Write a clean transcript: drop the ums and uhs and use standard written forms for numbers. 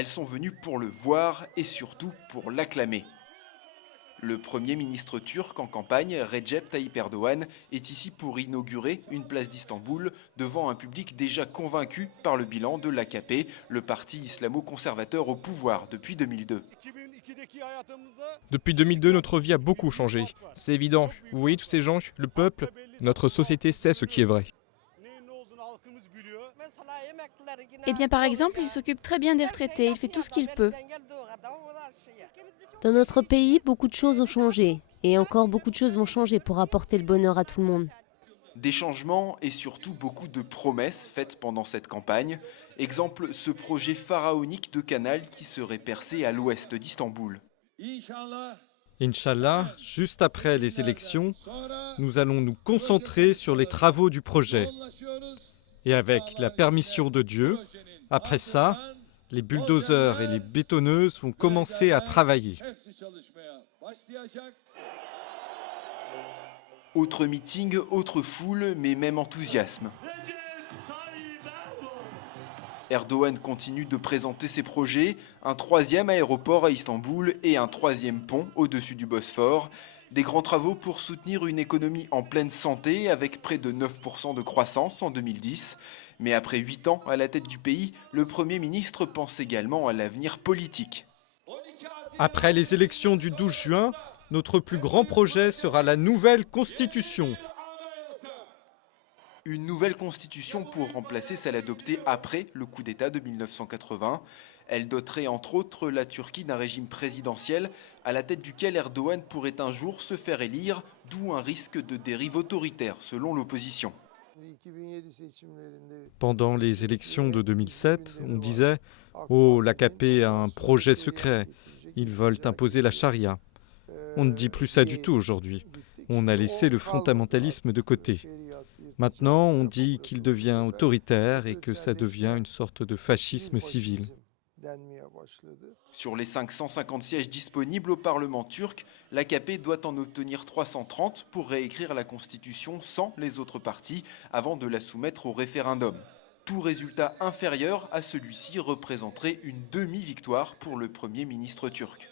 Elles sont venues pour le voir et surtout pour l'acclamer. Le Premier ministre turc en campagne, Recep Tayyip Erdoğan, est ici pour inaugurer une place d'Istanbul devant un public déjà convaincu par le bilan de l'AKP, le parti islamo-conservateur au pouvoir depuis 2002. Depuis 2002, notre vie a beaucoup changé. C'est évident. Vous voyez tous ces gens, le peuple, notre société sait ce qui est vrai. Eh bien, par exemple, il s'occupe très bien des retraités, il fait tout ce qu'il peut. Dans notre pays, beaucoup de choses ont changé. Et encore beaucoup de choses vont changer pour apporter le bonheur à tout le monde. Des changements et surtout beaucoup de promesses faites pendant cette campagne. Exemple, ce projet pharaonique de canal qui serait percé à l'ouest d'Istanbul. Inch'Allah, juste après les élections, nous allons nous concentrer sur les travaux du projet. Et avec la permission de Dieu, après ça, les bulldozers et les bétonneuses vont commencer à travailler. Autre meeting, autre foule, mais même enthousiasme. Erdoğan continue de présenter ses projets, un troisième aéroport à Istanbul et un troisième pont au-dessus du Bosphore. Des grands travaux pour soutenir une économie en pleine santé avec près de 9% de croissance en 2010. Mais après 8 ans à la tête du pays, le Premier ministre pense également à l'avenir politique. Après les élections du 12 juin, notre plus grand projet sera la nouvelle Constitution. Une nouvelle constitution pour remplacer celle adoptée après le coup d'État de 1980. Elle doterait entre autres la Turquie d'un régime présidentiel à la tête duquel Erdoğan pourrait un jour se faire élire, d'où un risque de dérive autoritaire selon l'opposition. Pendant les élections de 2007, on disait « Oh, l'AKP a un projet secret, ils veulent imposer la charia ». On ne dit plus ça du tout aujourd'hui. On a laissé le fondamentalisme de côté. Maintenant, on dit qu'il devient autoritaire et que ça devient une sorte de fascisme civil. Sur les 550 sièges disponibles au Parlement turc, l'AKP doit en obtenir 330 pour réécrire la Constitution sans les autres partis avant de la soumettre au référendum. Tout résultat inférieur à celui-ci représenterait une demi-victoire pour le Premier ministre turc.